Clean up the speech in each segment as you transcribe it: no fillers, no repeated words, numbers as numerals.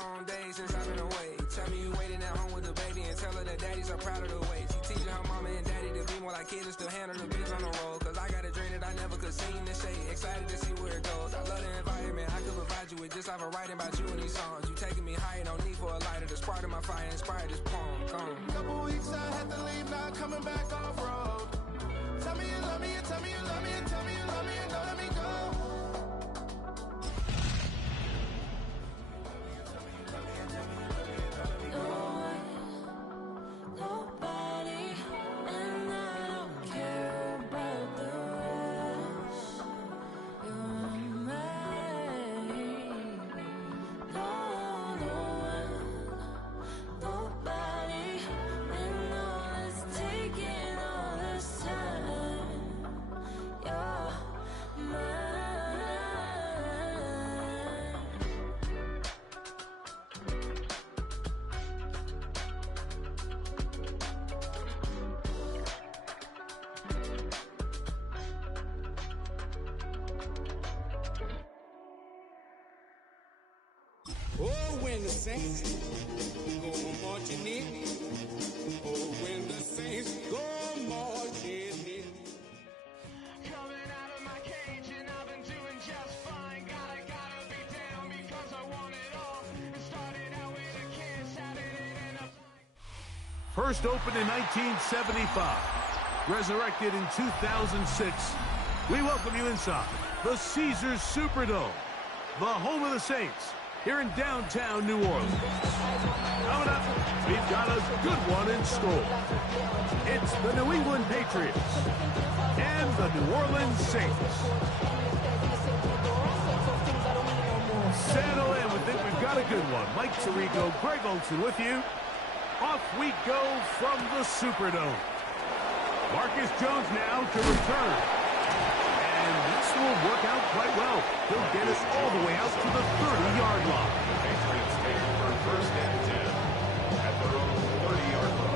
long days since I've been away. Tell me you waiting at home with the baby and tell her that daddy's so proud of the way. She teaching her mama and daddy to be more like kids and still handle the biz on the road. Cause I got a dream that I never could see in the shade. Excited to see where it goes. I love the environment. I could provide you with just off of writing about you in these songs. You taking me higher, no need for a lighter. The spark of my fire inspired this poem. Gone. Couple weeks I had to leave, not coming back off road. Tell me you love me, and tell me you love me, and tell me you love me, and don't let me go. Oh, when the Saints go marching in. Oh, when the Saints go marching in. Coming out of my cage and I've been doing just fine. Gotta be down because I want it all. It started out with a kiss, having it in a fight. First opened in 1975, resurrected in 2006. We welcome you inside the Caesars Superdome, the home of the Saints, here in downtown New Orleans. Coming up, we've got a good one in store. It's the New England Patriots and the New Orleans Saints. Settle in, we think we've got a good one. Mike Tirico, Greg Olson with you. Off we go from the Superdome. Marcus Jones now to return. And this will work out quite well. He'll get us all the way out to the 30-yard line. The Patriots take over first and 10 at their own 30-yard line.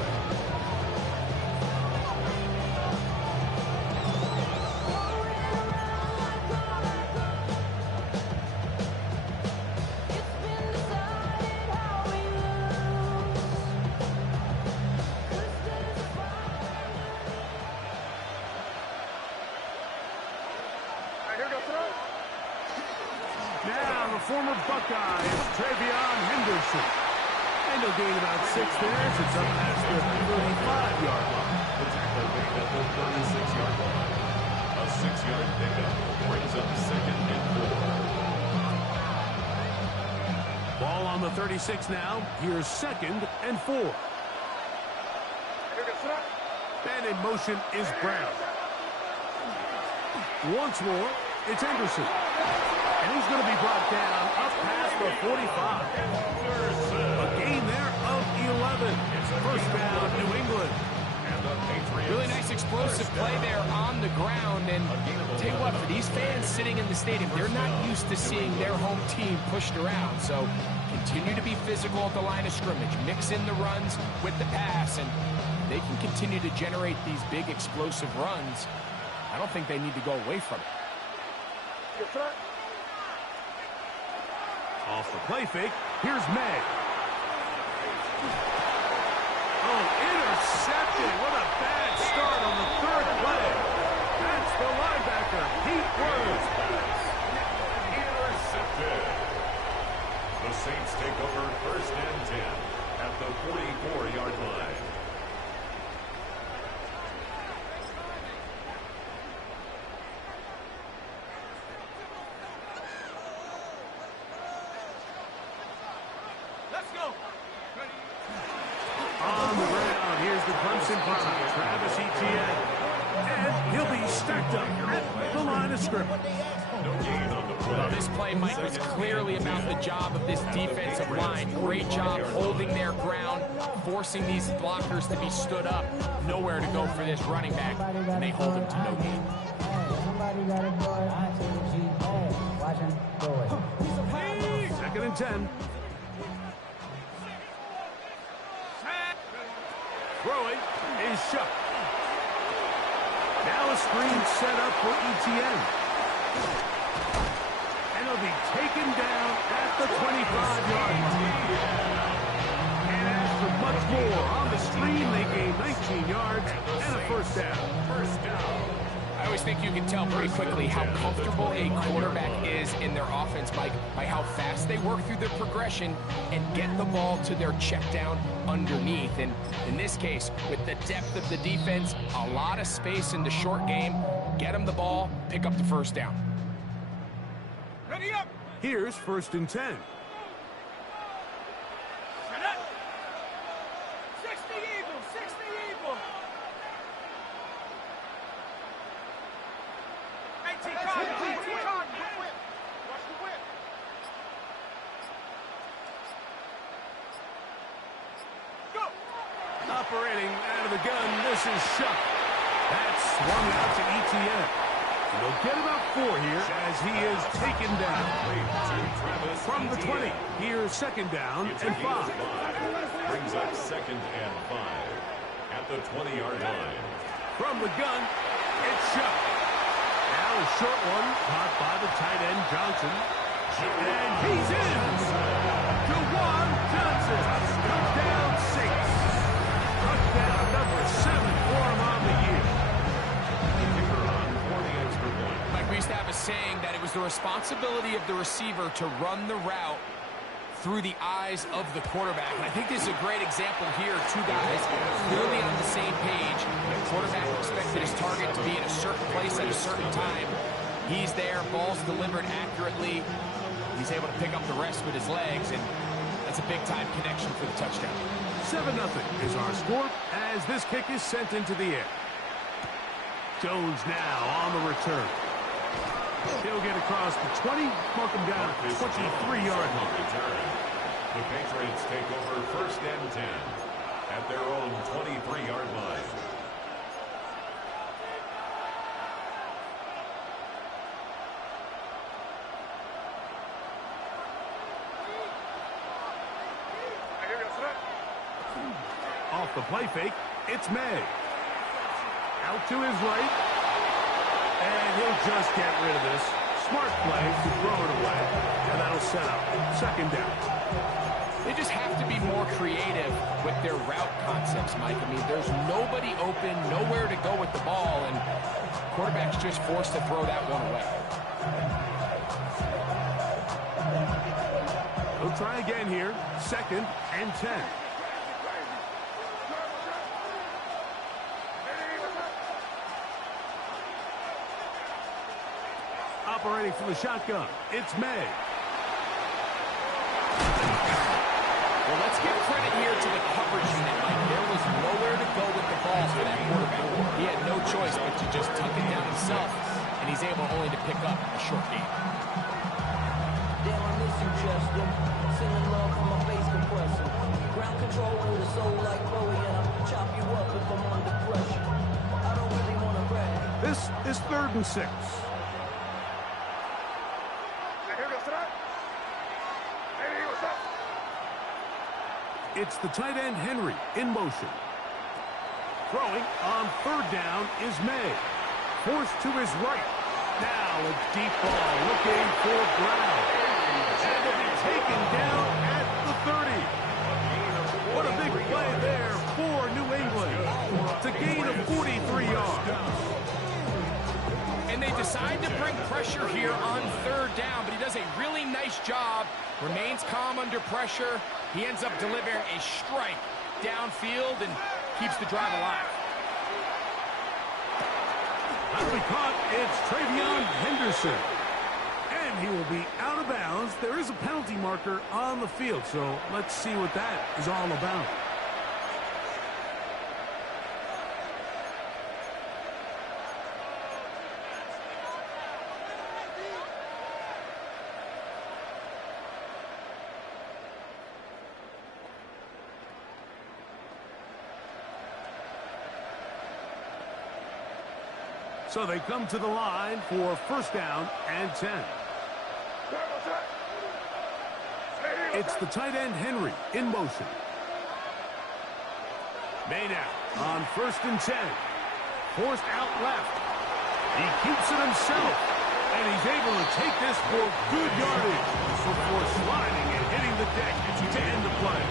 Now, the former Buckeye is Travion Henderson. And he'll gain about 6 there. It's up past the 35-yard line. The tackle made at the 36-yard line. A 6-yard pickup brings up second and 4. Ball on the 36 now. Here's second and 4. And in motion is Brown. Once more, it's Henderson. And he's going to be brought down up past the 45. A gain there of 11. It's first down, New England. And the Patriots. Really nice explosive play there on the ground. And tell you what, for these fans sitting in the stadium, they're not used to seeing their home team pushed around. So continue to be physical at the line of scrimmage. Mix in the runs with the pass, and they can continue to generate these big explosive runs. I don't think they need to go away from it. Off the play fake, here's May. Oh, intercepted. What a bad start on the third play. That's the linebacker, Pete Werner. Intercepted. The Saints take over first and 10 at the 44-yard line. On the ground, here's the Clemson punter, Travis Etienne. And he'll be stacked up at the line of scrimmage. No gain on the play. Well, this play, Mike, was clearly about the job of this defensive line. Great job holding their ground, forcing these blockers to be stood up. Nowhere to go for this running back, and they hold him to no gain. Second and 10. Throwing is shut. Now a screen set up for Etienne. And he'll be taken down at the 25-yard line. more. On the screen, they gain 19 yards and a first down. I always think you can tell pretty quickly how comfortable a quarterback is in their offense, Mike, by how fast they work through their progression and get the ball to their check down underneath. And in this case, with the depth of the defense, a lot of space in the short game, get them the ball, pick up the first down. Ready up! Here's 1st and 10. 60 Eagles! 60 Eagles! 18 card! 18 card! Watch the whip! Go! Operating out of the gun, this is Shuck. That's swung out to ETN. And they'll get about 4 here as he is taken down. From the 20, here's 2nd down and 5. Brings up 2nd and 5 at the 20-yard line. From the gun, it's Shuck. Now a short one caught by the tight end Johnson. And he's in. Jawan Johnson. Touchdown 6. Touchdown number 7 for him on the year. Mike, we used to have a saying that it was the responsibility of the receiver to run the route through the eyes of the quarterback. And I think this is a great example here. 2 guys clearly on the same page. The quarterback expected his target to be in a certain place at a certain time. He's there, ball's delivered accurately. He's able to pick up the rest with his legs, and that's a big-time connection for the touchdown. 7-0 is our score as this kick is sent into the air. Jones now on the return. He'll get across the 20, mark him down at the 23-yard line. The Patriots take over 1st and 10 at their own 23-yard line. Off the play fake, it's May. Out to his right. And he'll just get rid of this. Smart play to throw it away. And that'll set up 2nd down. They just have to be more creative with their route concepts, Mike. I mean, there's nobody open, nowhere to go with the ball, and quarterback's just forced to throw that one away. He'll try again here. 2nd and 10. Operating from the shotgun, it's May. Well, let's give credit here to the coverage unit, Mike. There was nowhere to go with the ball for that quarterback. He had no choice but to just tuck it down himself, and he's able only to pick up a short gain. Damn, I miss you, Justin. Sending love from my face compressor. Ground control with a soul like Bowie, and I'll chop you up if I'm under pressure. I don't really want to brag. This is 3rd and 6. It's the tight end Henry in motion. Throwing on 3rd down is May. Forced to his right. Now a deep ball looking for Brown. And to be taken down at the 30. What a big play there for New England to gain a 43 yards. And they decide to bring pressure here on 3rd down, but he does a really nice job. Remains calm under pressure. He ends up delivering a strike downfield and keeps the drive alive. That'll be caught. It's Travion Henderson. And he will be out of bounds. There is a penalty marker on the field, so let's see what that is all about. So they come to the line for 1st down and 10. It's the tight end Henry in motion. May now on 1st and 10. Forced out left. He keeps it himself. And he's able to take this for good yardage before sliding and hitting the deck to end the play.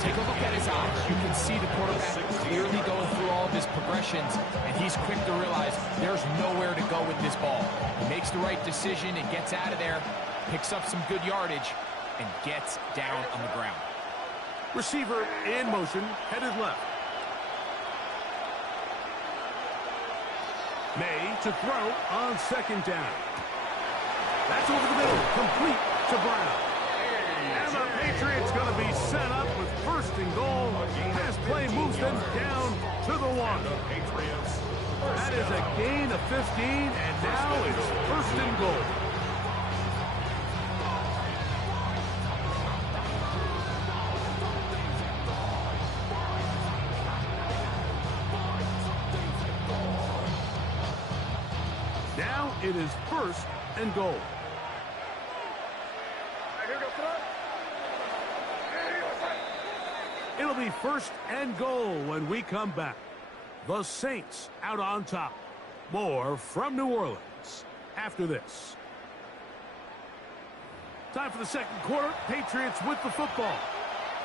Take a look at his eyes. You can see the quarterback clearly going through all of his progressions, and he's quick to realize there's nowhere to go with this ball. He makes the right decision and gets out of there, picks up some good yardage, and gets down on the ground. Receiver in motion, headed left. May to throw on second down. That's over the middle, complete to Brown. And the Patriots going to be set up with first and goal. Pass play moves them down to the 1. That is a gain of 15, and now it's first and goal. Now it is first and goal. It'll be first and goal when we come back. The Saints out on top. More from New Orleans after this. Time for the second quarter. Patriots with the football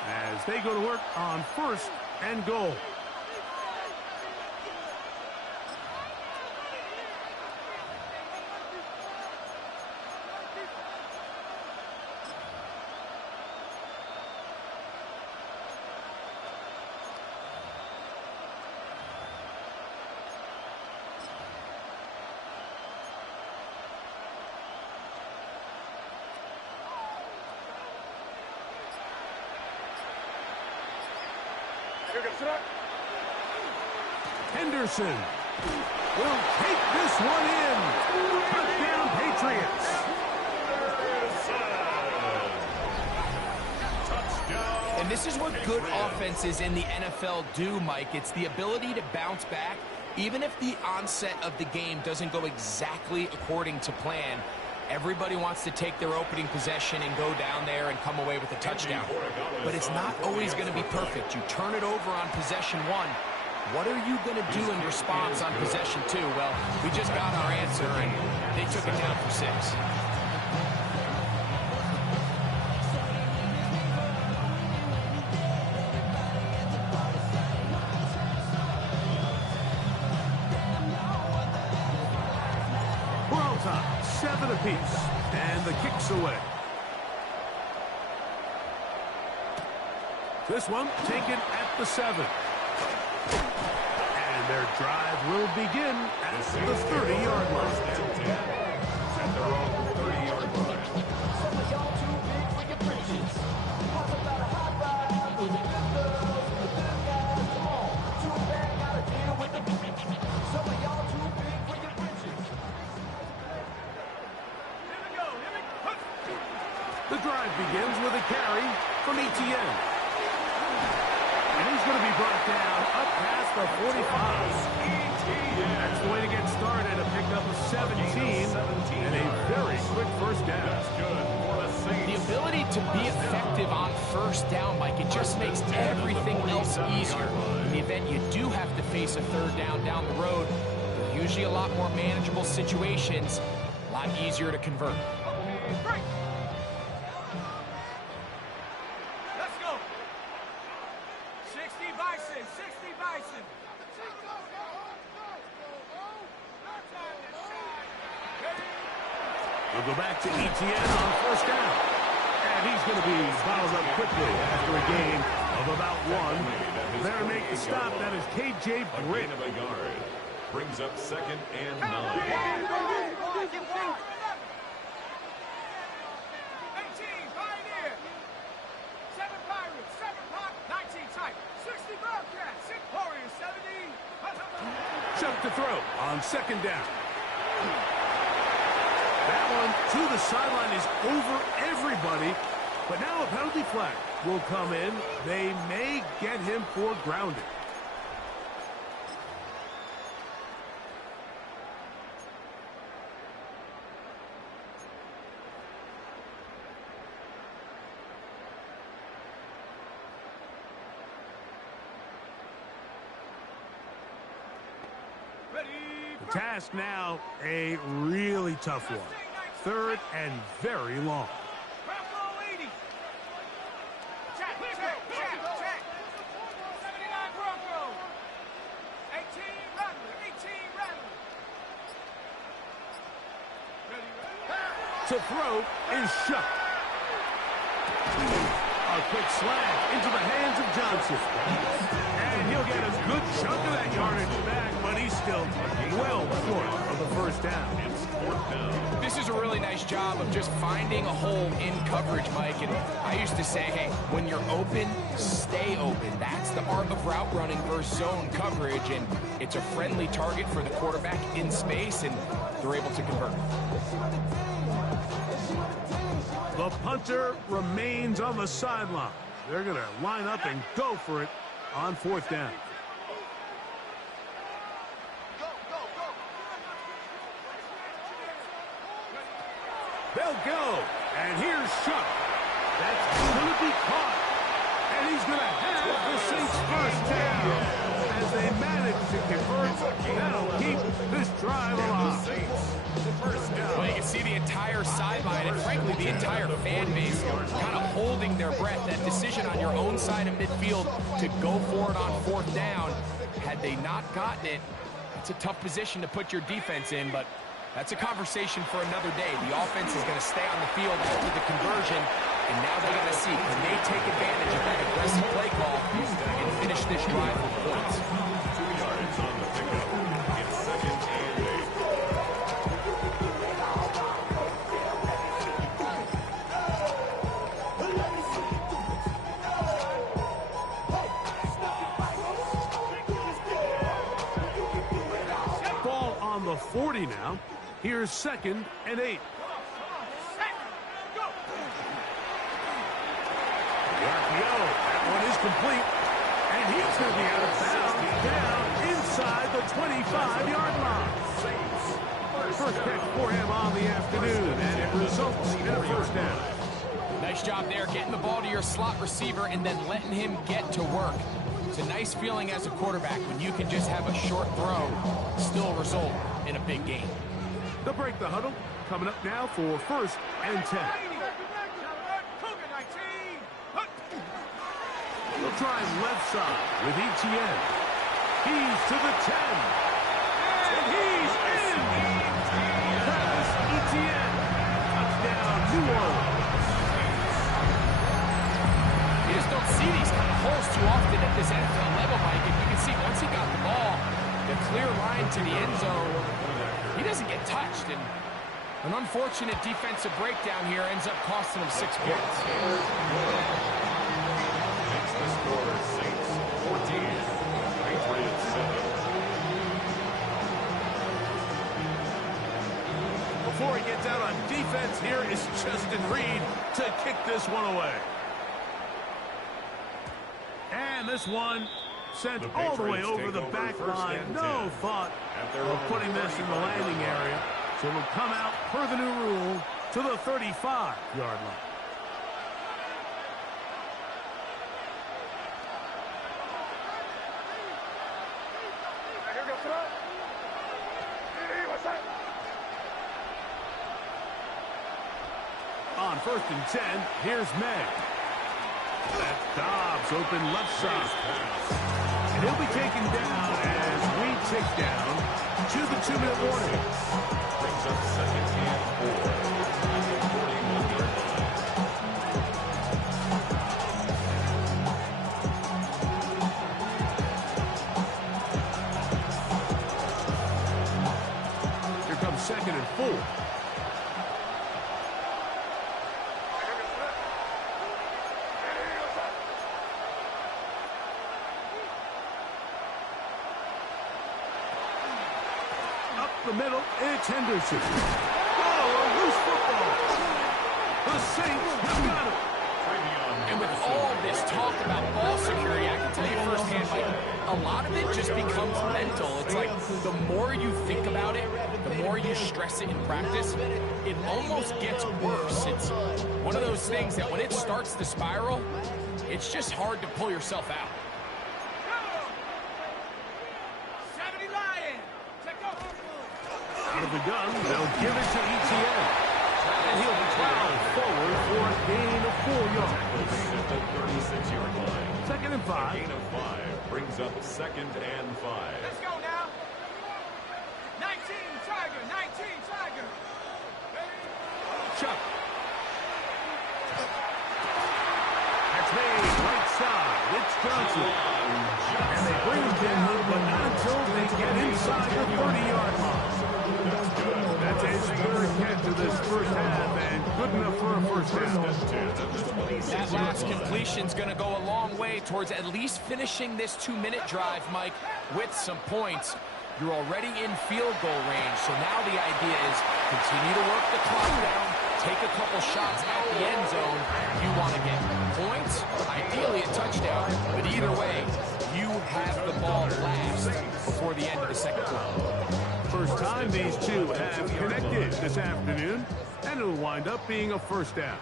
as they go to work on first and goal. Henderson will take this one in. Touchdown, Patriots. And this is what good offenses in the NFL do, Mike. It's the ability to bounce back, even if the onset of the game doesn't go exactly according to plan. Everybody wants to take their opening possession and go down there and come away with a touchdown. But it's not always going to be perfect. You turn it over on possession 1. What are you going to do in response on possession 2? Well, we just got our answer, and they took it down for 6. We're on top, 7 apiece, and the kick's away. This one taken at the 7. And their drive will begin at the 30-yard line. At their own 30-yard line. Some of y'all too big for your britches. Talk about a high five with the good girls and the good guys. Come on, too bad, gotta deal with the some of y'all too big for your britches. Here we go, The drive begins with a carry from Etienne. And he's going to be brought down up past the 45. That's the way to get started. A pickup of 17 and a very quick first down. The ability to be effective on first down, Mike, it just makes everything else easier. In the event you do have to face a third down the road, they're usually a lot more manageable situations, a lot easier to convert. Let's go. 60 Bison, 60 Bison. We'll go back to Etienne on first down. And he's going to be bottled up quickly after a gain of about 1. There to make the stop, that is KJ Britt. Brings up 2nd and 9. 18, Pioneer. 7 Pirates, 7 Pop, 19 Type, 60 Bobcats, 6 Warriors, 70. Chuck to throw on second down. That one to the sideline is over everybody. But now a penalty flag will come in. They may get him for grounding. The task now, a really tough one. 3rd and very long. Bravo 80. Check, check, check, check. to throw is shut. A quick slant into the hands of Johnson. And he'll get a good chunk of that yardage back, but he's still well short of the first down. This is a really nice job of just finding a hole in coverage, Mike. And I used to say, hey, when you're open, stay open. That's the art of route running versus zone coverage. And it's a friendly target for the quarterback in space, and they're able to convert. The punter remains on the sideline. They're going to line up and go for it on fourth down. They'll go. And here's Shuck. That's going to be caught. And he's going to have the Saints first down. As they manage to convert, that'll keep this drive alive. Well, you can see the entire sideline and, frankly, the entire fan base kind of holding their breath. That decision on your own side of midfield to go for it on fourth down, had they not gotten it, it's a tough position to put your defense in, but that's a conversation for another day. The offense is going to stay on the field after the conversion, and now they got to see, can they take advantage of that aggressive play call and finish this drive with points? 2 yards on the pickup. It's second and 8. Ball on the 40 now. Here's second and 8. The RPO, that one is complete. And he's going to be out of bounds down inside the 25-yard line. First catch for him on the afternoon, and it results in a first down. Nice job there, getting the ball to your slot receiver and then letting him get to work. It's a nice feeling as a quarterback when you can just have a short throw, still result in a big game. They'll break the huddle. Coming up now for first and 10. They'll try left side with Etienne. He's to the 10. And he's in. Travis Etienne. Touchdown, New Orleans. You just don't see these kind of holes too often at this NFL level, Mike. And you can see once he got the ball, the clear line to the end zone, he doesn't get touched. And an unfortunate defensive breakdown here ends up costing him 6 points. The score, Saints 14, Patriots 7. Before he gets out on defense, here is Justin Reed to kick this one away. And this one sent all the way over the back line. No thought of putting this in the landing area. So it'll come out per the new rule to the 35-yard line. On first and 10, here's Meg. That's Dobbs open left side. And he'll be taken down as we tick down to the 2-minute warning. Brings up second and 4 at the 41-yard line. Here comes second and 4. The middle, it's Henderson. Oh, a loose football. The Saints have got it. And with all this talk about ball security, I can tell you firsthand, Mike, a lot of it just becomes mental. It's like the more you think about it, the more you stress it in practice, it almost gets worse. It's one of those things that when it starts to spiral, it's just hard to pull yourself out. Out of the gun, they'll give it to Etienne. And he'll be plowed forward for a gain of 4 yards. At the 36-yard line. Second and 5. Gain of 5 brings up second and 5. Let's go now. 19 Tiger, 19 Tiger. Chuck. That's made right side. It's Johnson. And they bring him down, but not until they get inside the 30-yard line. That's his third catch of this first half, and good enough for a first down. That last completion's going to go a long way towards at least finishing this 2-minute drive, Mike, with some points. You're already in field goal range, so now the idea is continue to work the clock down, take a couple shots at the end zone. You want to get points, ideally a touchdown, but either way, you have the ball last before the end of the second quarter. First time these two have connected this afternoon, and it'll wind up being a first down.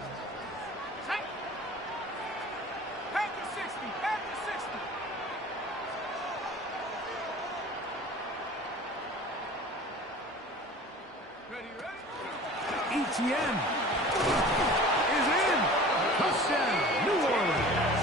Etienne is in. Touchdown, New Orleans.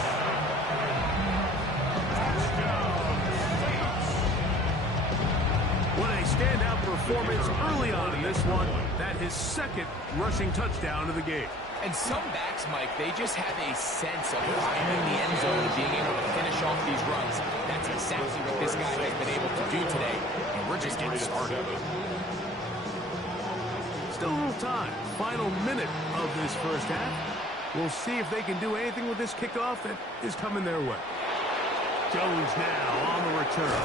What a standout performance early on in this one. That his second rushing touchdown of the game. And some backs, Mike, they just have a sense of finding the end zone and being able to finish off these runs. That's exactly what this guy has been able to do today, and we're just getting started. Still a little time. Final minute of this first half. We'll see if they can do anything with this kickoff that is coming their way. Jones now on the return.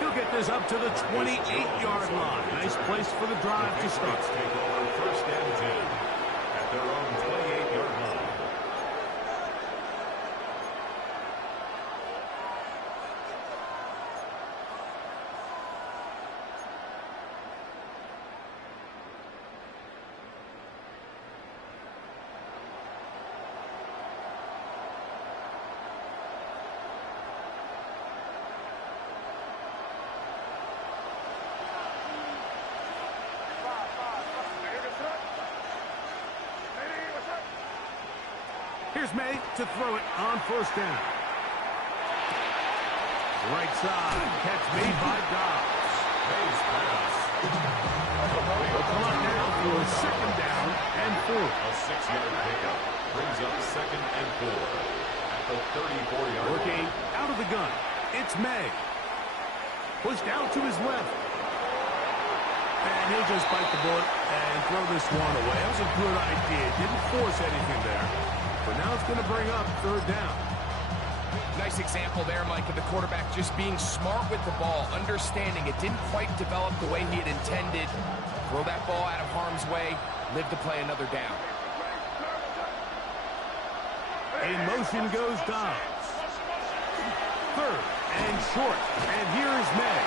He'll get this up to the 28-yard line. Nice place for the drive to start. Take over first and 10 at their own 28-yard line. Here's May to throw it on first down. Right side, catch made by Dobbs. May's pass. They'll come up now for second down and 4. A 6-yard pickup brings up second and 4 at the 34-yard line. Working out of the gun. It's May. Pushed out to his left. And he'll just bite the bullet and throw this one away. That was a good idea. Didn't force anything there. But now it's going to bring up third down. Nice example there, Mike, of the quarterback just being smart with the ball, understanding it didn't quite develop the way he had intended. Throw that ball out of harm's way, live to play another down. In motion goes Dobbs. Third and short. And here's May.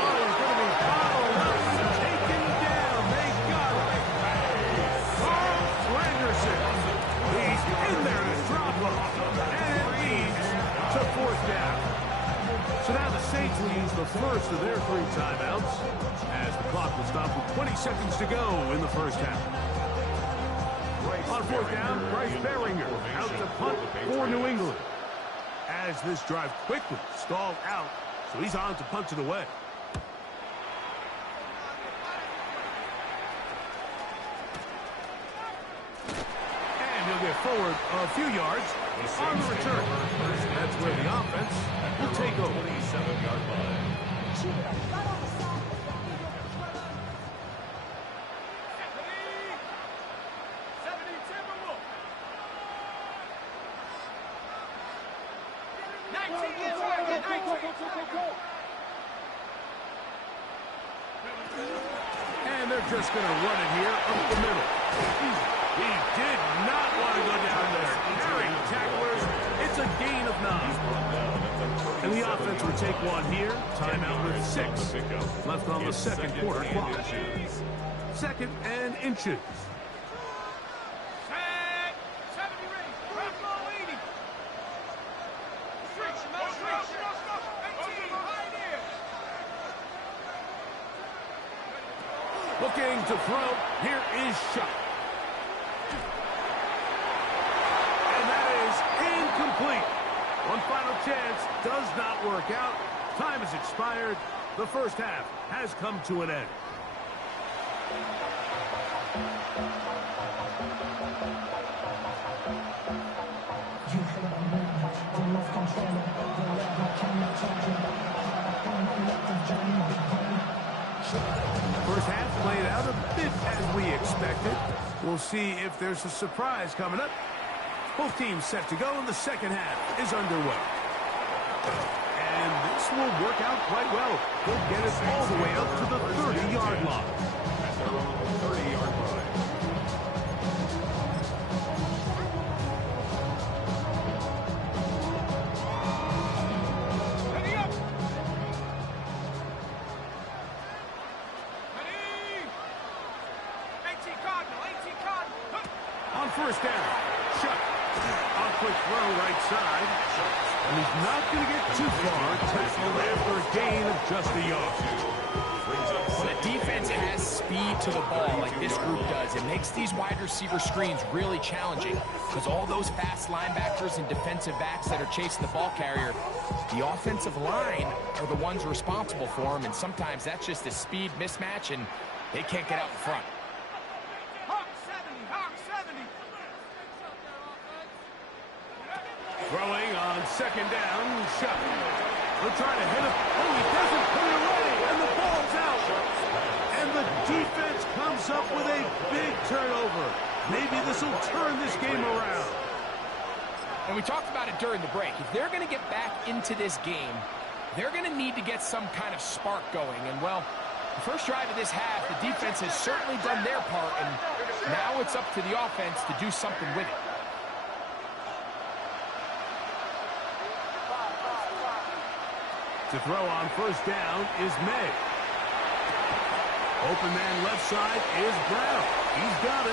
Oh, he's going to be fouled up and taken down. They got it. Carl Anderson. He's in there to drop him. And it leads to fourth down. So now the Saints will use the first of their 3 timeouts as the clock will stop with 20 seconds to go in the first half. On fourth down, Bryce Baringer out to punt for New England. As this drive quickly stalled out, so he's on to punch it away. And he'll get forward a few yards on the return. That's where the offense will take over. 27-yard line. And they're just going to run it here up the middle. He did not want to go down there. Carrying tacklers, it's a gain of 9. And the offense will take one here. Timeout with 6 left on the second quarter clock. Second and inches. Looking to throw. Here is Shuck. And that is incomplete. One final chance does not work out. Time has expired. The first half has come to an end. played out a bit as we expected. We'll see if there's a surprise coming up. Both teams set to go, and the second half is underway. And this will work out quite well. He'll get us all the way up to the 30-yard line. At their own 30-yard line. Ready up! On first down, Shuck. On quick throw right side. And he's not going to get too far. Tackled after a gain of just a yard. When a defense has speed to the ball like this group does, it makes these wide receiver screens really challenging because all those fast linebackers and defensive backs that are chasing the ball carrier, the offensive line are the ones responsible for them, and sometimes that's just a speed mismatch, and they can't get out in front. Hawk 70, Hawk 70. Throwing on second down, Shuck. They'll try to hit him. Oh, he doesn't put it away, and the ball's out. And the defense comes up with a big turnover. Maybe this will turn this game around. And we talked about it during the break. If they're going to get back into this game, they're going to need to get some kind of spark going. And, well, the first drive of this half, the defense has certainly done their part, and now it's up to the offense to do something with it. To throw on first down is May. Open man left side is Brown. He's got it.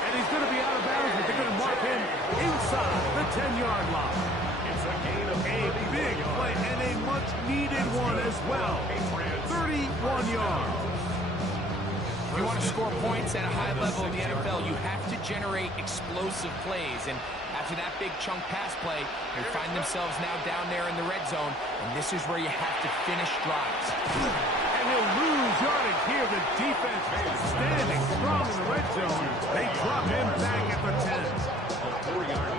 And he's going to be out of bounds, but they're going to mark him inside the 10-yard line. It's a gain of A big play and a much-needed one as well. 31 yards. If you want to score points at a high level in the NFL, you have to generate explosive plays. And after that big chunk pass play, they find themselves now down there in the red zone, and this is where you have to finish drives. And he'll lose yardage here. The defense standing strong in the red zone. They drop him back at the 10.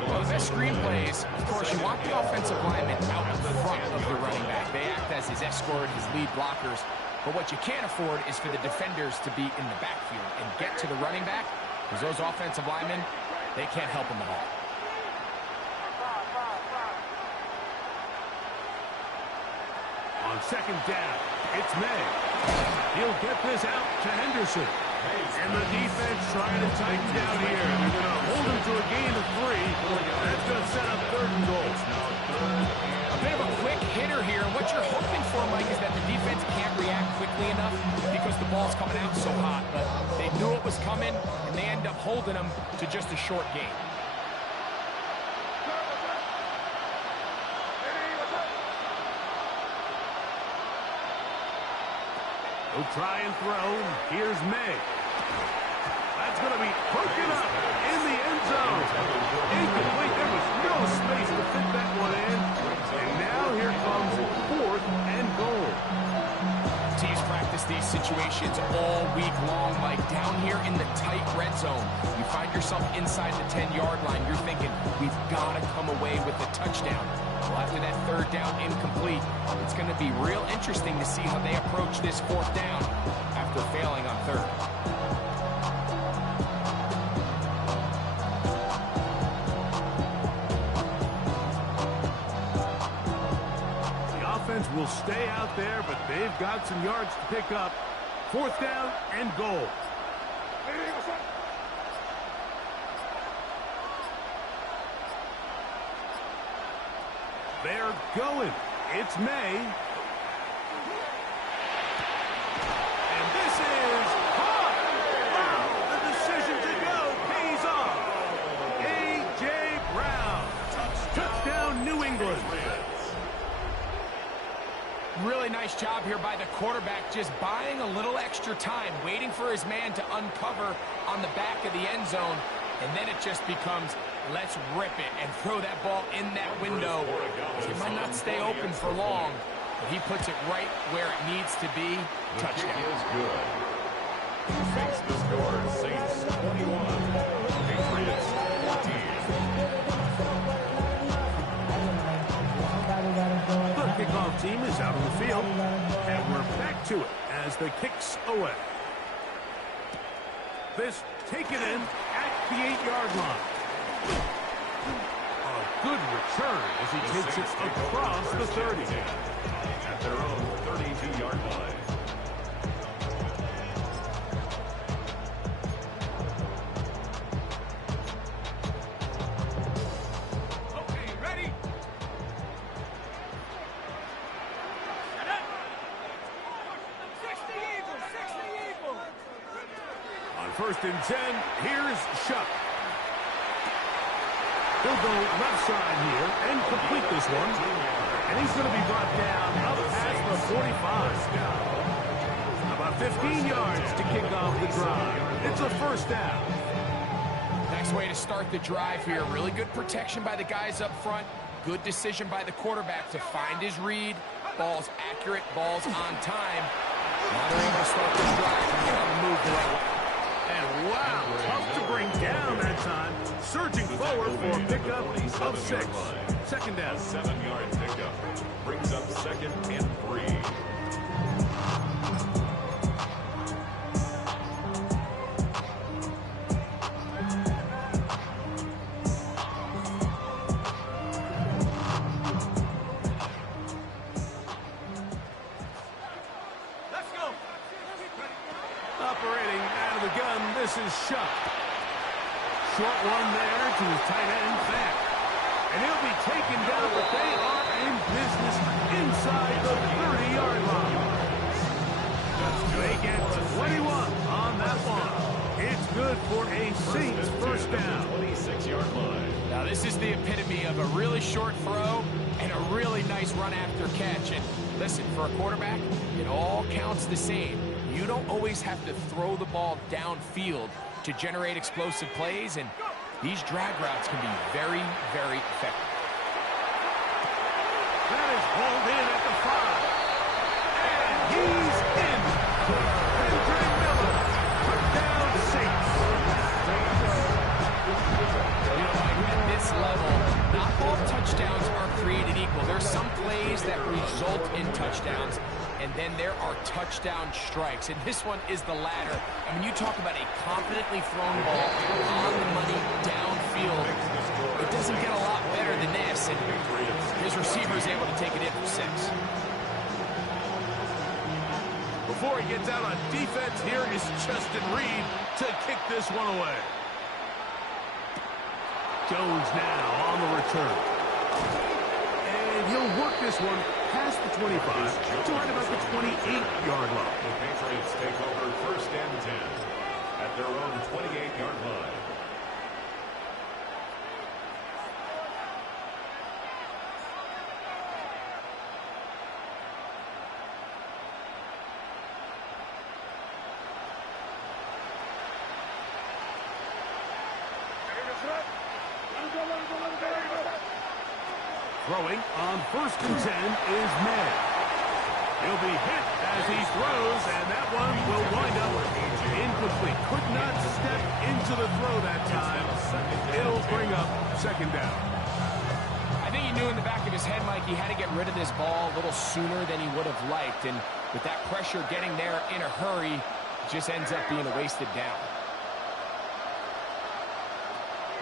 Well, the best screen plays, of course, you want the offensive lineman out in front of the running back. They act as his escort, his lead blockers. But what you can't afford is for the defenders to be in the backfield and get to the running back, because those offensive linemen, they can't help him at all. On second down, it's May. He'll get this out to Henderson. And the defense trying to tighten down here. They're going to hold him to a gain of 3. That's going to set up third and goal. A bit of a quick hitter here. What you're hoping for, Mike, is that the defense can't react quickly enough because the ball's coming out so hot. But they knew it was coming, and they end up holding him to just a short gain. He'll try and throw. Here's May. That's going to be broken up in the end zone. Incomplete. There was no space to fit that one in. And now here comes fourth and goal. Teams practice these situations all week long, like down here in the tight red zone. You find yourself inside the 10-yard line. You're thinking, we've got to come away with a touchdown. Well, after that third down incomplete, it's going to be real interesting to see how they approach this fourth down after failing on third. The offense will stay out there, but they've got some yards to pick up. Fourth down and goal. They're going. It's May. And this is caught. Wow, the decision to go pays off. A.J. Brown. Touchdown, New England. Really nice job here by the quarterback, just buying a little extra time, waiting for his man to uncover on the back of the end zone. And then it just becomes, let's rip it and throw that ball in that window. It might not stay open for long, but he puts it right where it needs to be. Touchdown. It is good. Makes the score Saints 21, Patriots 14. The kickoff team is out on the field, and we're back to it as as the kick's away. This taken in at the 8-yard line. A good return as he takes it across the 30. At their own 32-yard line. Okay, ready? On 1st and 10, here's Shuck. He'll go left side here and complete this one. And he's going to be brought down up past the 45. About 15 yards to kick off the drive. It's a first down. Nice way to start the drive here. Really good protection by the guys up front. Good decision by the quarterback to find his read. Ball's accurate, ball's on time. Now they're able to start this drive and get on the move the right way. And wow, tough to bring down that time. Surging forward for a pickup of 6. Second down. 7-yard pickup. Brings up 2nd and 3. Operating out of the gun, this is Shuck. Short one there to his tight end, Fant. And he'll be taken down, but they are in business inside the 30-yard line. They get 21 on that one. It's good for a Saints first down. 26-yard line. Now this is the epitome of a really short throw and a really nice run after catch. And listen, for a quarterback, it all counts the same. You don't always have to throw the ball downfield to generate explosive plays, and these drag routes can be very, very effective. That is hauled in at the 5. And he's in. Andre Miller, touchdown Saints. You know, Mike, at this level, not all touchdowns are created equal. There's some plays that result in touchdowns, and then there are touchdown strikes. And this one is the latter. I mean, you talk about a confidently thrown ball on the money downfield. It doesn't get a lot better than this, and his receiver is able to take it in for 6. Before he gets out on defense, here is Justin Reed to kick this one away. Jones now on the return. And he'll work this one past the 25 to right about the 28-yard line. The Patriots take over 1st and 10 at their own 28-yard line. Throwing on 1st and 10 is May. He'll be hit as he throws, and that one will wind up incomplete. Could not step into the throw that time. It'll bring up 2nd down. I think he knew in the back of his head, Mike, he had to get rid of this ball a little sooner than he would have liked. And with that pressure getting there in a hurry, it just ends up being a wasted down.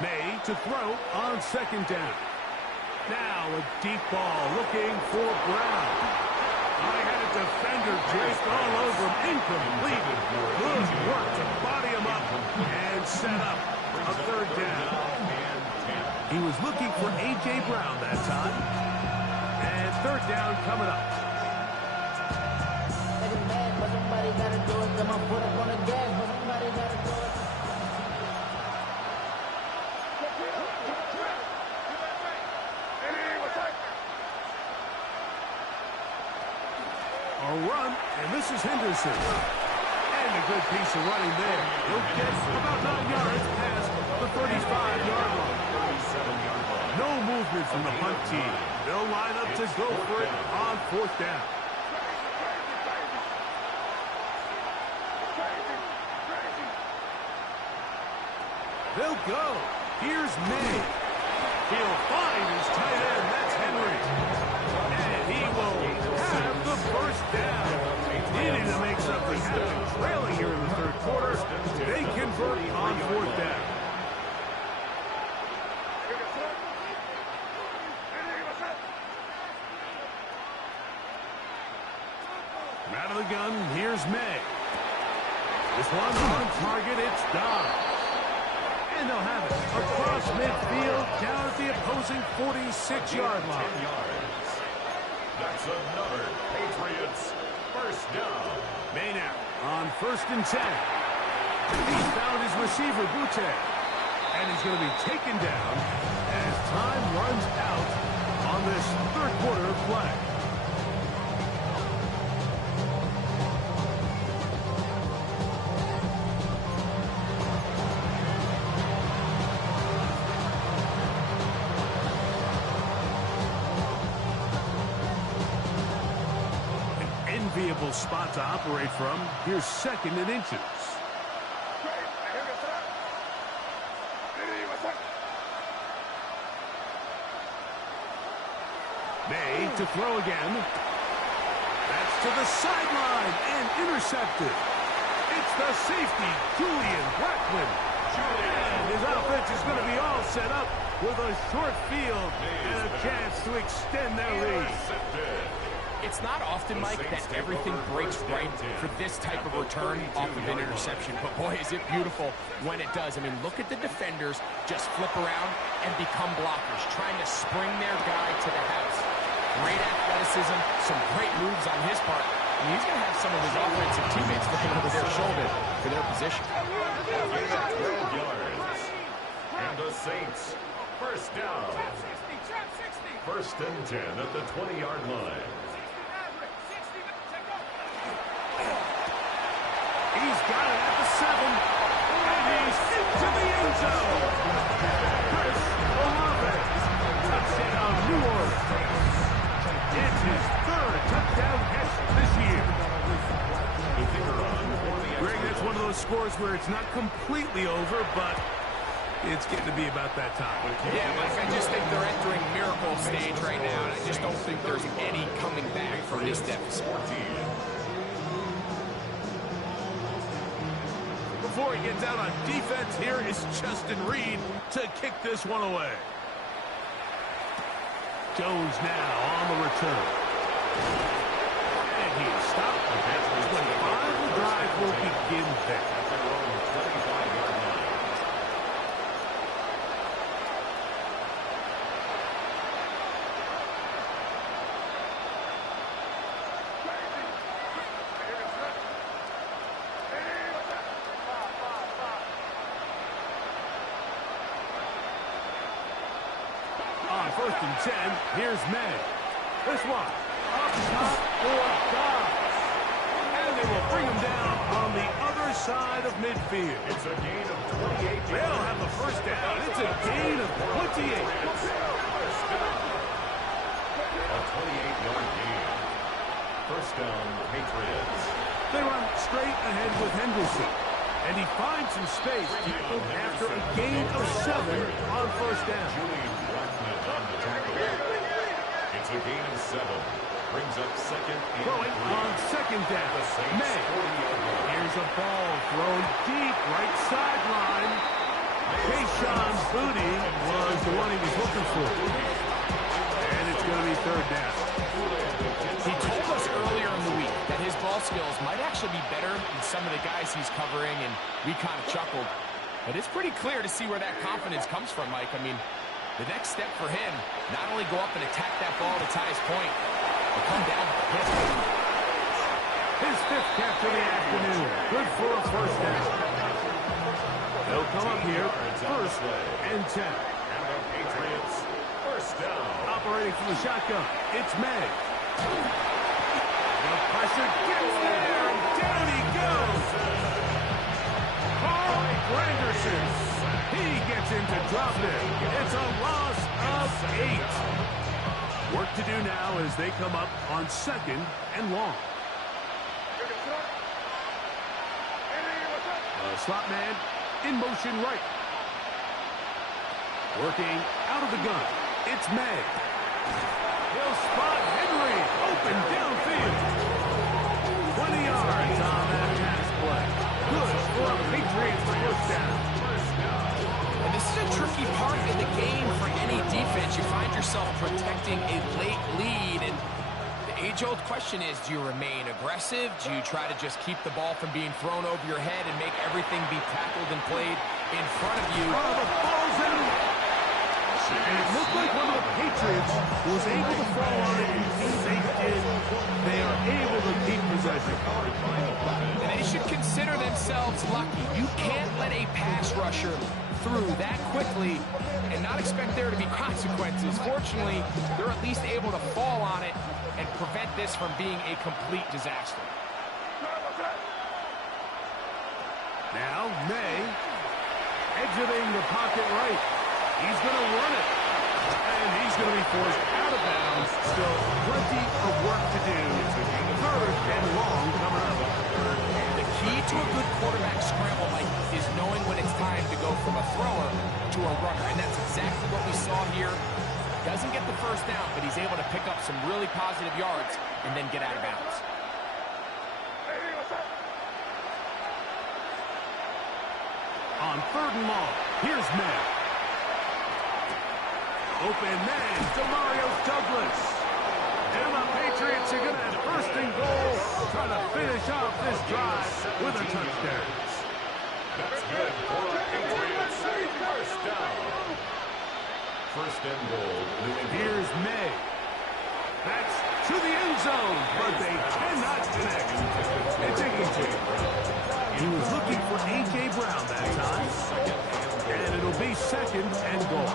May to throw on 2nd down. Now a deep ball looking for Brown. I had a defender draped all over him. Incomplete. Good work to body him up and set up a 3rd down. He was looking for A.J. Brown that time. And 3rd down coming up. Somebody gotta do it. Come on, put up on the gas. Somebody gotta do it. A run, and this is Henderson. And a good piece of running there. He'll get about 9 yards past the 35-yard line. No movement from the punt team. They'll line up to go for it on 4th down. They'll go. Here's May. He'll find his tight end. That's Henry. And he will have the 1st down. Needing to make something They convert on fourth down. Out of the gun, here's May. This one's on target, it's Dodd. And they'll have it across midfield, down at the opposing 46-yard line. 10 yards. That's another Patriots first down. May now on 1st and 10. He's found his receiver, Butte. And he's going to be taken down as time runs out on this third quarter of play. Enviable spot to operate from. Here's 2nd and inches. May to throw again. That's to the sideline and intercepted. It's the safety, Julian Blackman. And his offense is going to be all set up with a short field and a chance to extend their lead. It's not often, Mike, that everything breaks right for this type of return off of an interception. But, boy, is it beautiful when it does. I mean, look at the defenders just flip around and become blockers, trying to spring their guy to the house. Great athleticism, some great moves on his part. And he's going to have some of his offensive teammates looking over their shoulder for their position. 12 yards. And the Saints, first down. 1st and 10 at the 20-yard line. He's got it at the 7. And he's into the end zone. Chris Olave. Touchdown, New Orleans. It's his 3rd touchdown catch this year. Greg, that's one of those scores where it's not completely over, but it's getting to be about that time. Yeah, Mike, I just think they're entering miracle stage right now, and I just don't think there's any coming back from this deficit. Before he gets out on defense, here is Justin Reed to kick this one away. Jones now on the return. And he stopped at the 25. The drive will begin there. On 1st and 10, here's May. This one, up top for Dobbs. And they will bring him down on the other side of midfield. It's a gain of 28 yards. They'll have the first down. It's a gain of 28. A 28-yard gain. First down, Patriots. They run straight ahead with Henderson. And he finds some space after a gain of 7 on 1st down. Julian Blackman on the tackle. It's a gain of 7. Brings up 2nd and Throwing 3. on 2nd down. May. Here's a ball thrown deep right sideline. Kayshon Boutte was the one he was looking for. And it's going to be 3rd down. He told us earlier in the week that his ball skills might actually be better than some of the guys he's covering, and we kind of chuckled. But it's pretty clear to see where that confidence comes from, Mike. I mean, the next step for him, not only go up and attack that ball to tie his point, but come down with the hit. His 5th catch of the afternoon. Good for a 1st down. They'll come up here, 1st and 10. And the Patriots, first down. Operating from the shotgun, it's May. The pressure gets there, and down he goes. Carl Granderson. He gets in to drop it. It's a loss of 8. Work to do now as they come up on 2nd and long. Slot man in motion right. Working out of the gun. It's May. He'll spot Henry open downfield. 20 yards on that pass play. Good for a Patriots first down. And this is a tricky part in the game for any defense. You find yourself protecting a late lead, and the age-old question is, do you remain aggressive? Do you try to just keep the ball from being thrown over your head and make everything be tackled and played in front of you? Oh, the ball's in. And it looked like one of the Patriots was able to fall on it, and they did. They are able to keep possession. And they should consider themselves lucky. You can't let a pass rusher through that quickly and not expect there to be consequences. Fortunately, they're at least able to fall on it and prevent this from being a complete disaster. Now, May exiting the pocket right. He's going to run it. And he's going to be forced out of bounds. Still plenty of work to do. Third and long coming up. The key to a good quarterback scramble, Mike, is knowing when it's time to go from a thrower to a runner. And that's exactly what we saw here. Doesn't get the first down, but he's able to pick up some really positive yards and then get out of bounds. On third and long, here's May. Open man to Mario Douglas. And the Patriots are going to have first and goal, trying to finish off this drive with a touchdown. That's good for the Patriots. First down. First and goal. Here's May. That's to the end zone, but they cannot connect. It's incomplete. He was looking for A.J. Brown that time. And it'll be second and goal.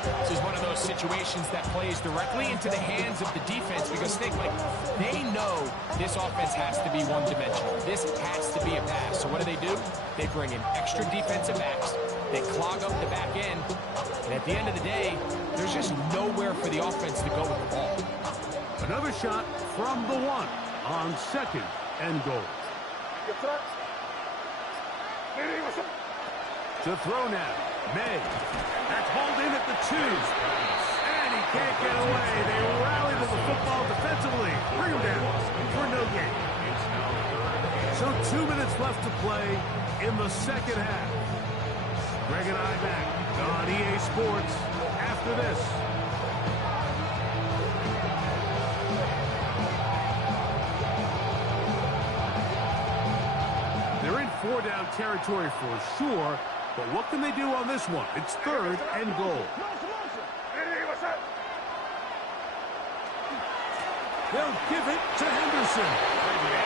This is one of those situations that plays directly into the hands of the defense because they know this offense has to be one-dimensional. This has to be a pass. So what do? They bring in extra defensive backs. They clog up the back end. And at the end of the day, there's just nowhere for the offense to go with the ball. Another shot from the one on second and goal. To throw now, May. That's hauled in at the 2. And he can't get away. They rally to the football defensively. Bring him down for no gain. So 2 minutes left to play in the second half. Greg and I back on EA Sports after this. They're in 4-down territory for sure, but what can they do on this one? It's third and goal. They'll give it to Henderson.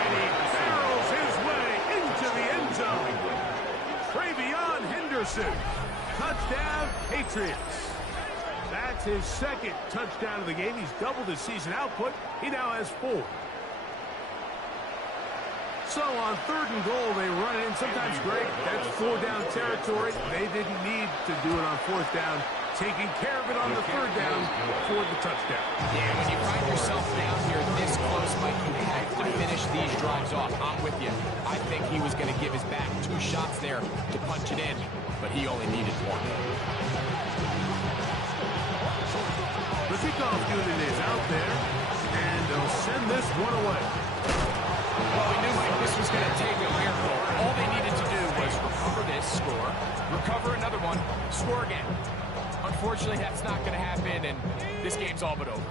And he barrels his way into the end zone. Travion Henderson. Touchdown, Patriots. That's his second touchdown of the game. He's doubled his season output. He now has 4. So on third and goal, they run it in. Sometimes, Greg, that's 4-down territory. They didn't need to do it on 4th down. Taking care of it on the 3rd down for the touchdown. Yeah, when you find yourself down here this close, Mike, you have to finish these drives off. I'm with you. I think he was going to give his back 2 shots there to punch it in, but he only needed 1. The kickoff unit is out there, and they'll send this one away. Well, we knew, Mike, this was going to take a miracle. All they needed to do was recover this, score, recover another one, score again. Unfortunately, that's not going to happen, and this game's all but over.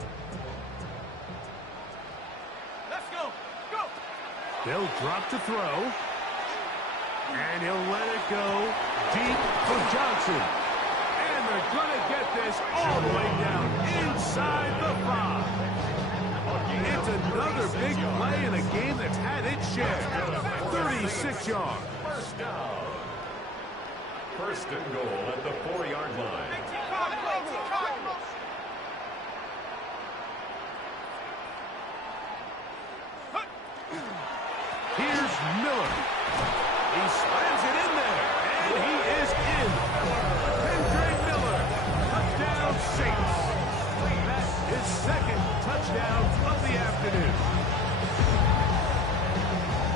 Let's go. Go. They'll drop to throw, and he'll let it go deep for Johnson. And they're going to get this all the way down inside the 5. It's another big play in a game that's had its share. 36 yards. First down. First and goal at the 4-yard line. Here's Miller. He slams it in there, and he is in. Kendre Miller, touchdown Saints. That's his second touchdown of the afternoon.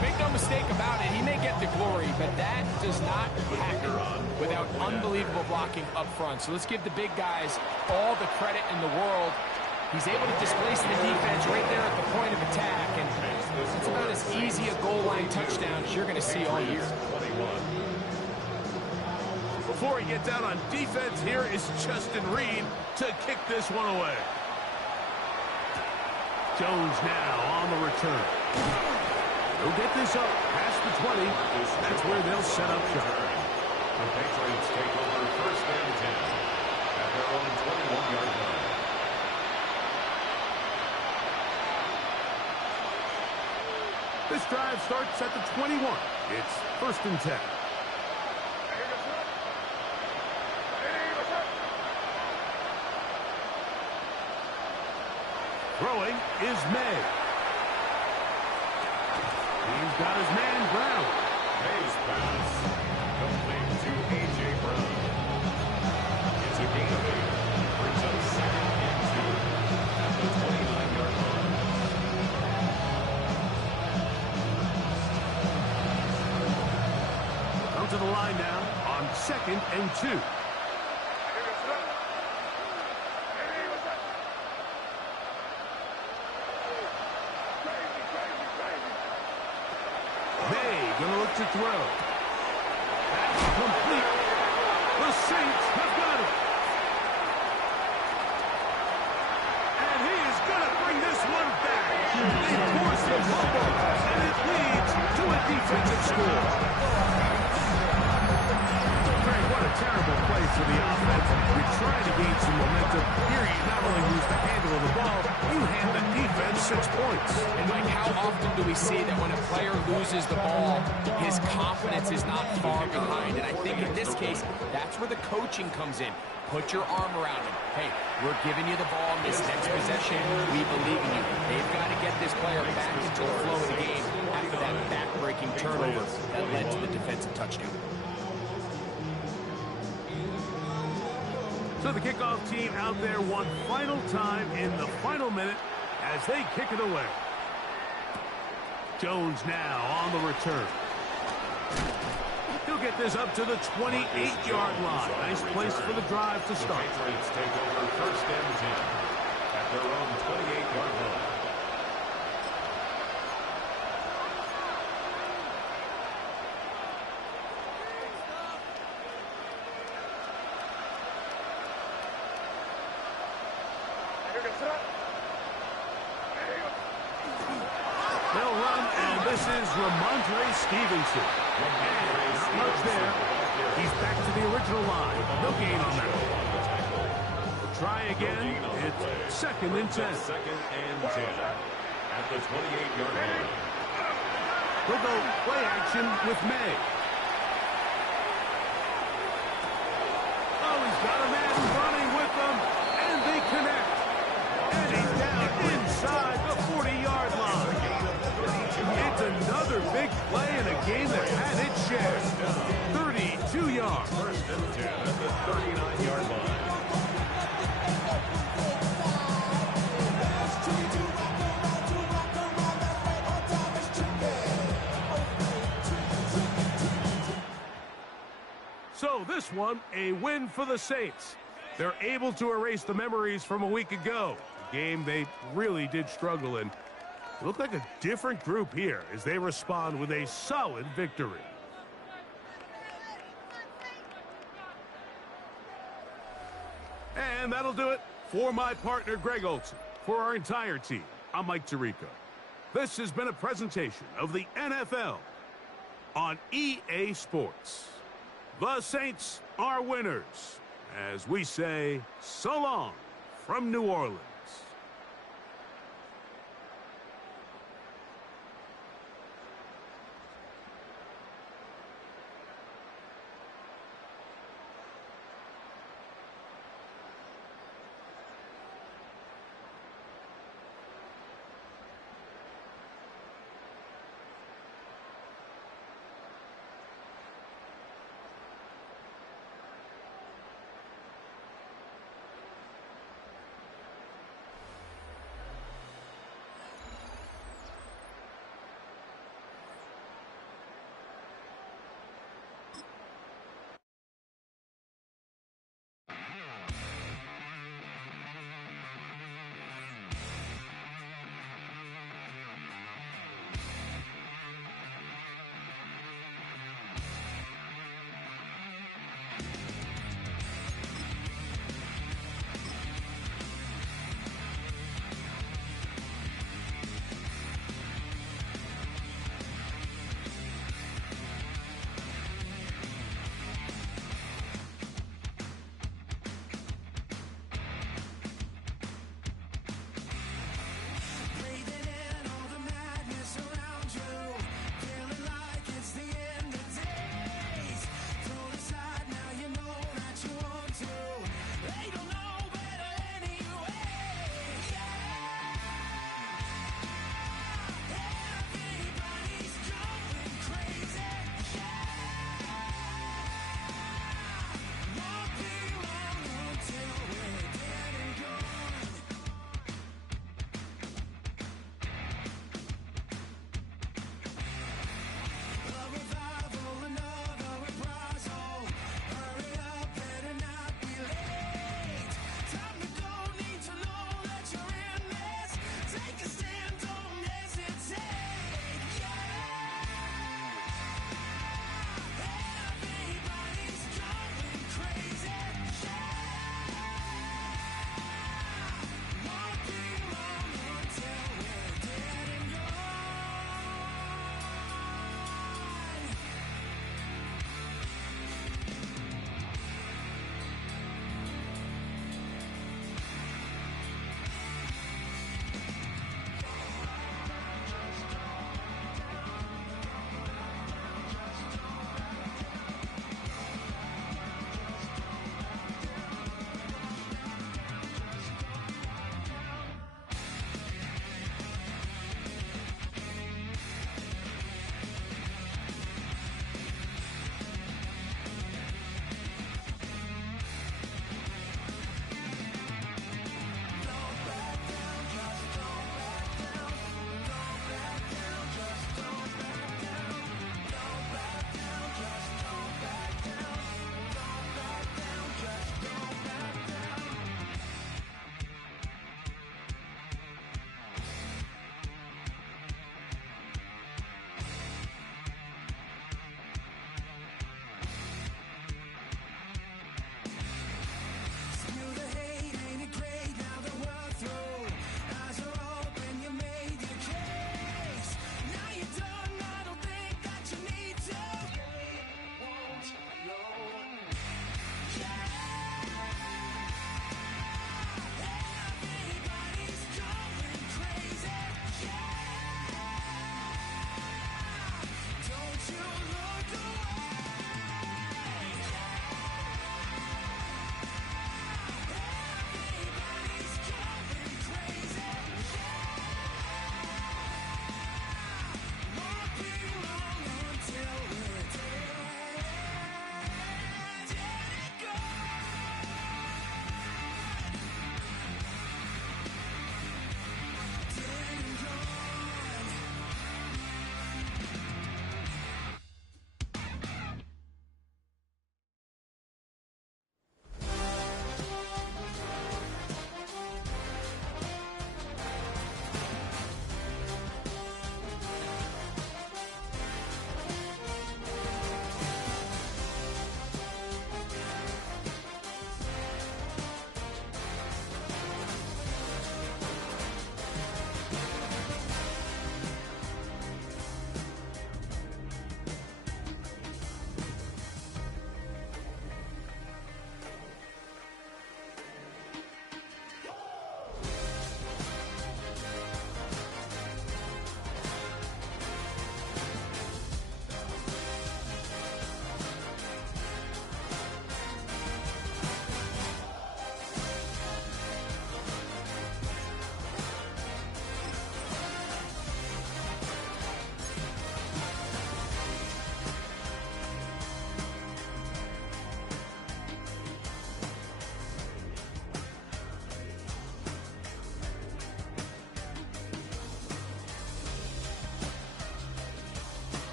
Make no mistake about it, he may get the glory, but that does not happen without unbelievable blocking up front. So let's give the big guys all the credit in the world. He's able to displace the defense right there at the point of attack, and it's about as easy a goal line touchdown as you're going to see all year. Before he gets out on defense, here is Justin Reed to kick this one away. Jones now on the return. He'll get this up past the 20. That's where they'll set up shop. The Patriots take over 1st and 10 at their own 21-yard line. This drive starts at the 21. It's 1st and 10. Throwing is May. He's got his man Brown. May's pass complete to A.J. Brown. It's a gain of 8. Brings up 2nd and 2 at the 29-yard line. Come to the line now on 2nd and 2. Gonna look to throw. That's complete. The Saints have got it. And he is gonna bring this one back. They force the fumble, and it leads to a defensive score. Greg, what a terrible play for the offense. You're trying to gain some momentum. Here you not only lose the handle of the ball, you hand the defense 6 points. And Mike, how often do we see that when a player loses the ball, his confidence is not far behind? And I think in this case, that's where the coaching comes in. Put your arm around him. Hey, we're giving you the ball in this next possession. We believe in you. They've got to get this player back into the flow of the game after that back-breaking turnover that led to the defensive touchdown. So the kickoff team out there one final time in the final minute as they kick it away. Jones now on the return. He'll get this up to the 28-yard line. Nice place for the drive to start. The Patriots take over 1st and 10 at their own 28-yard line. They'll run, and this is Ramondre Stevenson. And not much there. He's back to the original line. No gain on that. We'll try again. It's 2nd and 10. 2nd and 10 at the 28-yard line. We'll go play action with May. Oh, he's got a man running with them, and they connect. And he's down inside the 40-yard line. It's another big play in a game that had its share. 32 yards. 1st and 10 at the 39-yard line. So this one, a win for the Saints. They're able to erase the memories from a week ago. A game they really did struggle in. It looked like a different group here as they respond with a solid victory. And that'll do it for my partner, Greg Olson. For our entire team, I'm Mike Tirico. This has been a presentation of the NFL on EA Sports. The Saints are winners, as we say so long from New Orleans.